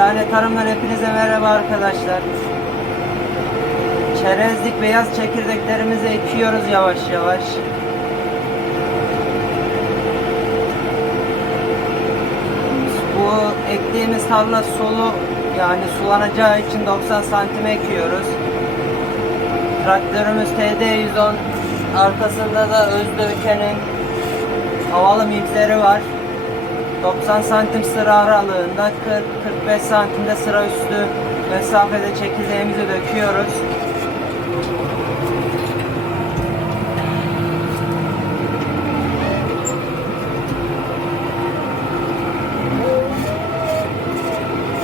Efsane Tarım'dan hepinize merhaba arkadaşlar. Çerezlik beyaz çekirdeklerimizi ekiyoruz yavaş yavaş. Bu ektiğimiz tarla sulu yani sulanacağı için 90 santim ekiyoruz. Traktörümüz TD110 arkasında da Özdöken'in havalı mipleri var. 90 santim sıra aralığında 40-45 santimde sıra üstü mesafede çekirdeğimizi döküyoruz.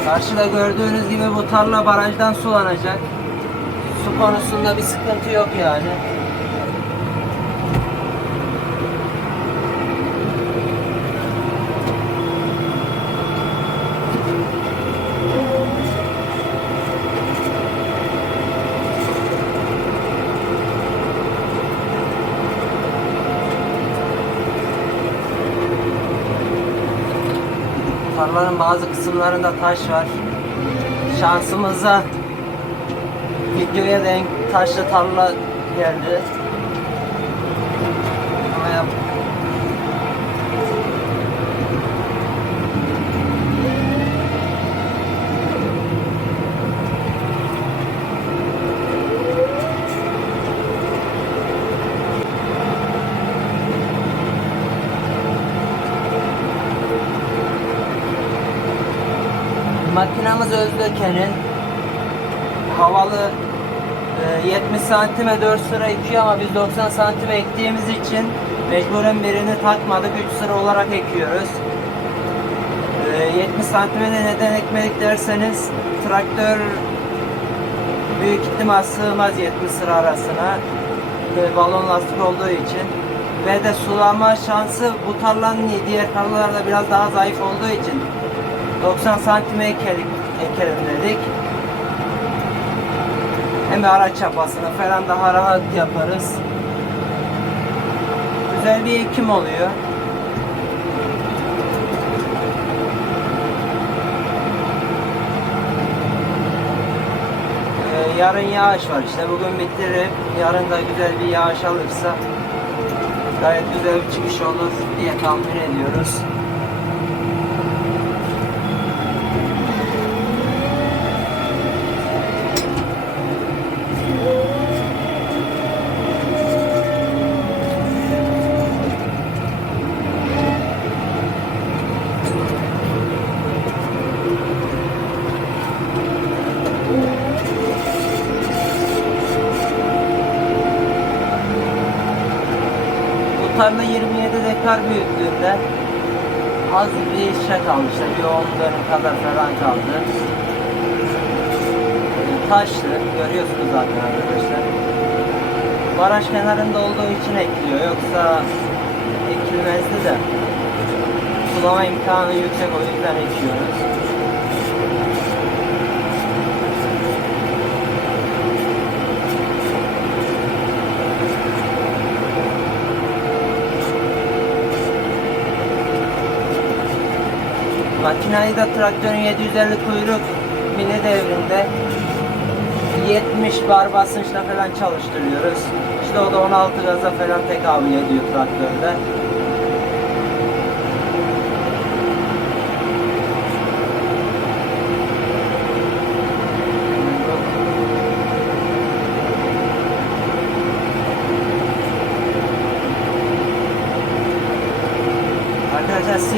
Karşıda gördüğünüz gibi bu tarla barajdan sulanacak. Su konusunda bir sıkıntı yok yani. Tarlanın bazı kısımlarında taş var. Şansımıza videoya denk taşlı tarla geldi. Ama yap- Özdöken'in havalı e, 70 santime 4 sıra ekiyor ama biz 90 santime ektiğimiz için mecburen birini takmadık 3 sıra olarak ekiyoruz. E, 70 santime de neden ekmedik derseniz traktör büyük ihtimal sığmaz 70 sıra arasına. E, balon lastik olduğu için. Ve de sulama şansı bu tarlanın diğer tarlalarda biraz daha zayıf olduğu için 90 santime ekelim, ekelim dedik. Hem araç çapasını falan daha rahat yaparız. Güzel bir ekim oluyor. Ee, yarın yağış var işte bugün bitirip yarın da güzel bir yağış alırsa gayet güzel bir çıkış olur diye tahmin ediyoruz. Bu tarla 27 dekar büyüklüğünde az bir şey kaldı bir 10 dönüm kadar falan kaldı. Taşlı görüyorsunuz zaten arkadaşlar. Baraj kenarında olduğu için ekliyor yoksa ekilmezdi de sulama imkanı yüksek o yüzden ekiyoruz. Makinayı da traktörün 750 kuyruk mini devrinde 70 bar basınçla falan çalıştırıyoruz. İşte o da 16 gaza falan tekabül ediyor traktörde.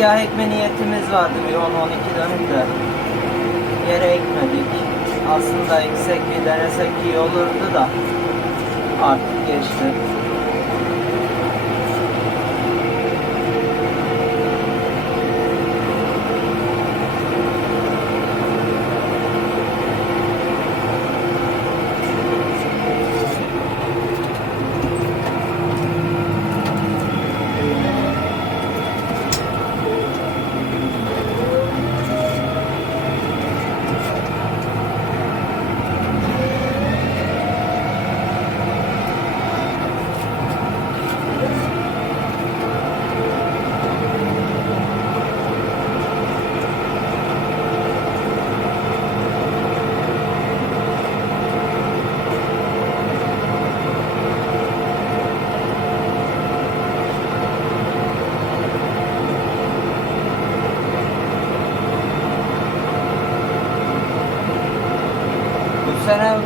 Siyah ekme niyetimiz vardı bir 10-12 dönüm de yere ekmedik. Aslında eksek bir denesek iyi olurdu da artık geçti.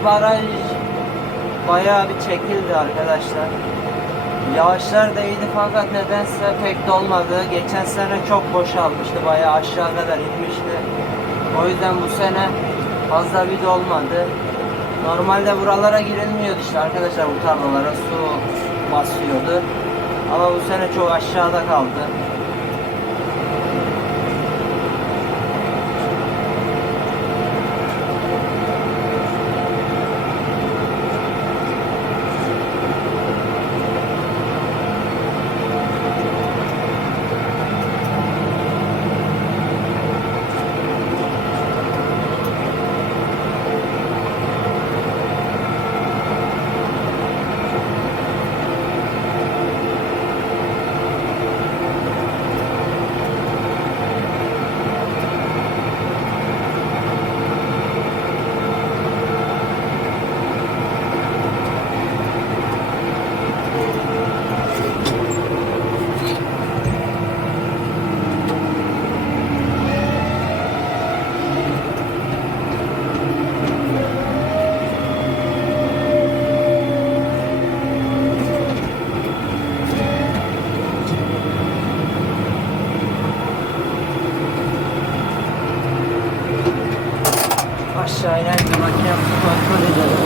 Baraj bayağı bir çekildi arkadaşlar. Yağışlar iyiydi fakat nedense pek dolmadı. Geçen sene çok boşalmıştı. Bayağı aşağı kadar inmişti. O yüzden bu sene fazla bir dolmadı. Normalde buralara girilmiyordu işte arkadaşlar bu tarlalara su basıyordu. Ama bu sene çok aşağıda kaldı. Aşağı inerken makinemizi kontrol edelim.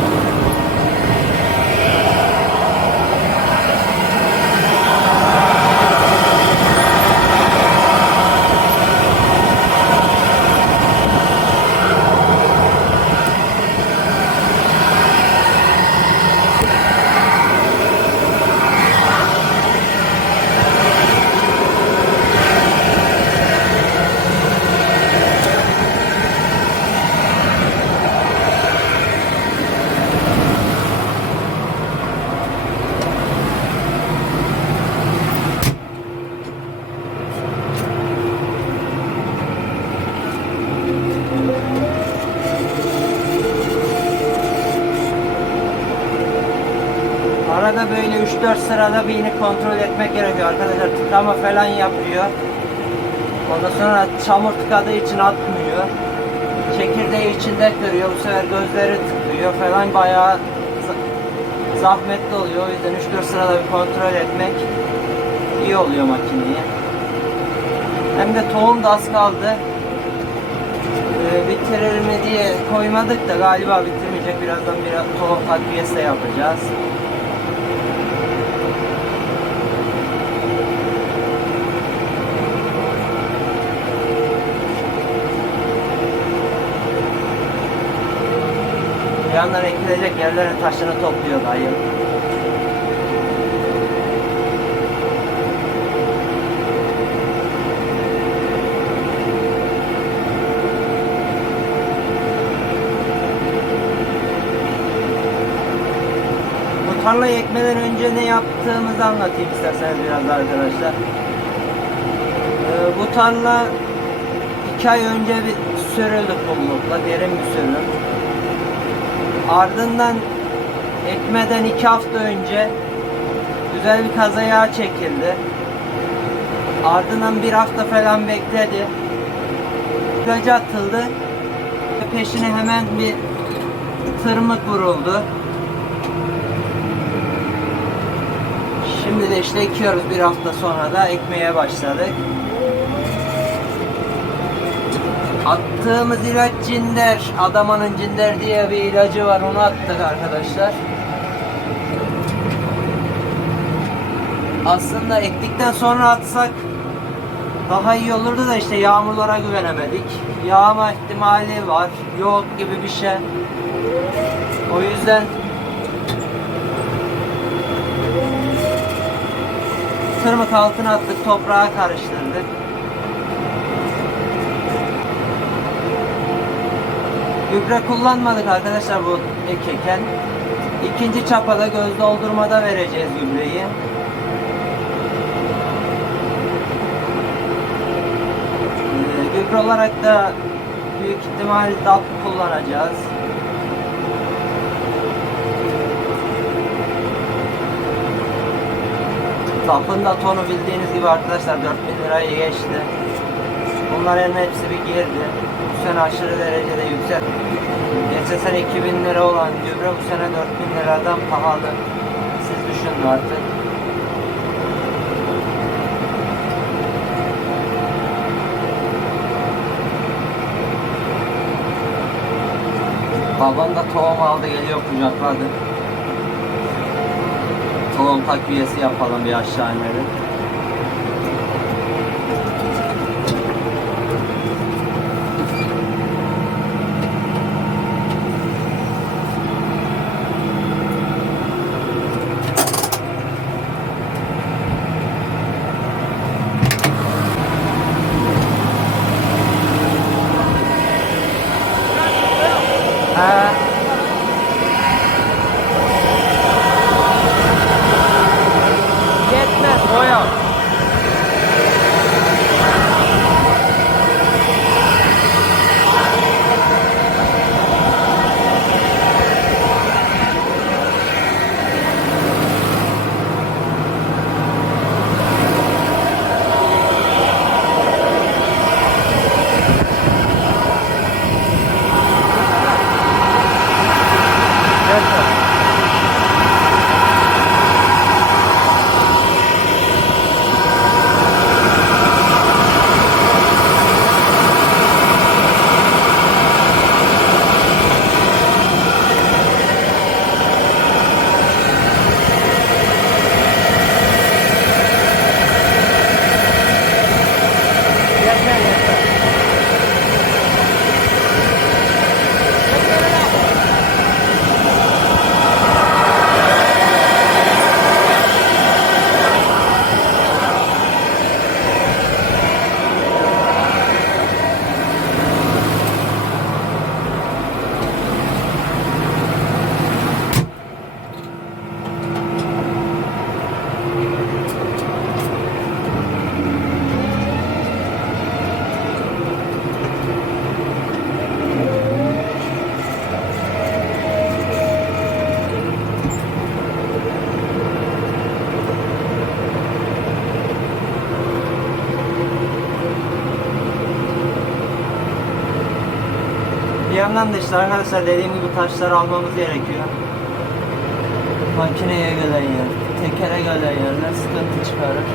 3-4 sırada bir iğne kontrol etmek gerekiyor arkadaşlar. Tıkama falan yapıyor. Ondan sonra çamur tıkadığı için atmıyor. Çekirdeği içinde kırıyor. Bu sefer gözleri tıkıyor falan bayağı za- zahmetli oluyor. O yüzden 3-4 sırada bir kontrol etmek iyi oluyor makineyi. Hem de tohum da az kaldı. Ee, bitirir mi diye koymadık da galiba bitirmeyecek. Birazdan biraz tohum takviyesi yapacağız. Yandan ekilecek yerlerin taşını topluyor dayı. Bu tarlayı ekmeden önce ne yaptığımızı anlatayım isterseniz biraz da arkadaşlar. Ee, bu tarla iki ay önce bir sürüldü pullukla, derin bir sürüm. Ardından ekmeden iki hafta önce güzel bir kaza yağ çekildi. Ardından bir hafta falan bekledi. İlacı atıldı. Peşine hemen bir tırmık vuruldu. Şimdi de işte ekiyoruz bir hafta sonra da ekmeye başladık. Attığımız ilaç cinder, Adaman'ın cinder diye bir ilacı var onu attık arkadaşlar. Aslında ektikten sonra atsak daha iyi olurdu da işte yağmurlara güvenemedik. Yağma ihtimali var, yok gibi bir şey. O yüzden tırmık altına attık, toprağa karıştırdık. Gübre kullanmadık arkadaşlar bu ekeken. İkinci çapada göz doldurmada vereceğiz gübreyi. Ee, gübre olarak da büyük ihtimal DAP kullanacağız. DAP'ın da tonu bildiğiniz gibi arkadaşlar 4000 lirayı geçti. Bunların hepsi bir girdi. Sene aşırı derecede yüksek. Geçen sene 2000 lira olan gübre bu sene 4000 liradan pahalı. Siz düşünün artık. Babam da tohum aldı geliyor kucakladı. Tohum takviyesi yapalım bir aşağı inelim. Yandan da işte arkadaşlar dediğim gibi taşları almamız gerekiyor. Makineye gelen yer, tekere gelen yerler sıkıntı çıkarır.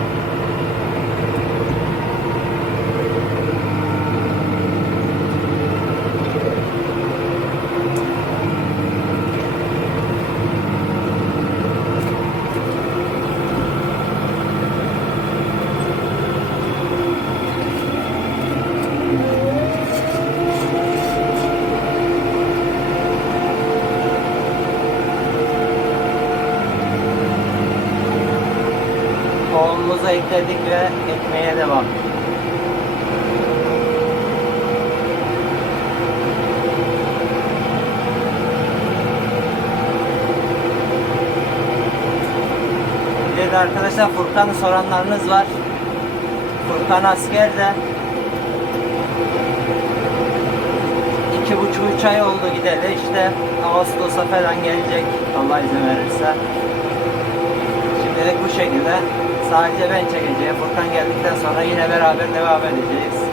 Ekledik ve ekmeye devam. Bir arkadaşlar Furkan'ı soranlarınız var. Furkan asker de iki buçuk üç ay oldu gideli işte Ağustos'a falan gelecek Allah izin verirse. Şimdilik bu şekilde. Sadece ben çekeceğim. Furkan geldikten sonra yine beraber devam edeceğiz.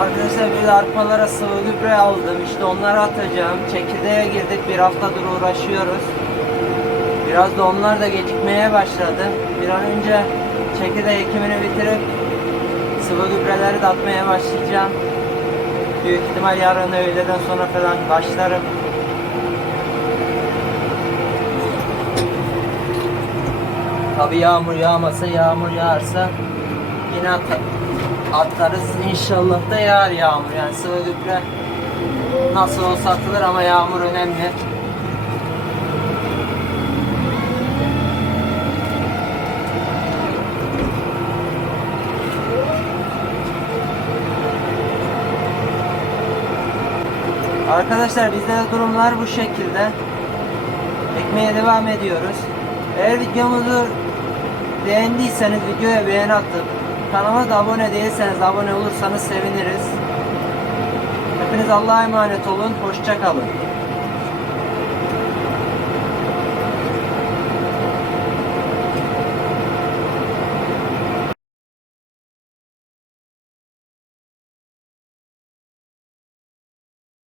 Arkadaşlar bir de arpalara sıvı gübre aldım. İşte onları atacağım. Çekirdeğe girdik. Bir haftadır uğraşıyoruz. Biraz da onlar da gecikmeye başladı. Bir an önce çekirdeği ekimini bitirip sıvı gübreleri de atmaya başlayacağım. Büyük ihtimal yarın öğleden sonra falan başlarım. Tabi yağmur yağmasa yağmur yağarsa yine at atlarız inşallah da yağar yağmur yani sıvı gübre nasıl olsa atılır ama yağmur önemli. Arkadaşlar bizde de durumlar bu şekilde. ekmeye devam ediyoruz. Eğer videomuzu beğendiyseniz videoya beğeni atıp kanala da abone değilseniz abone olursanız seviniriz. Hepiniz Allah'a emanet olun. Hoşça kalın.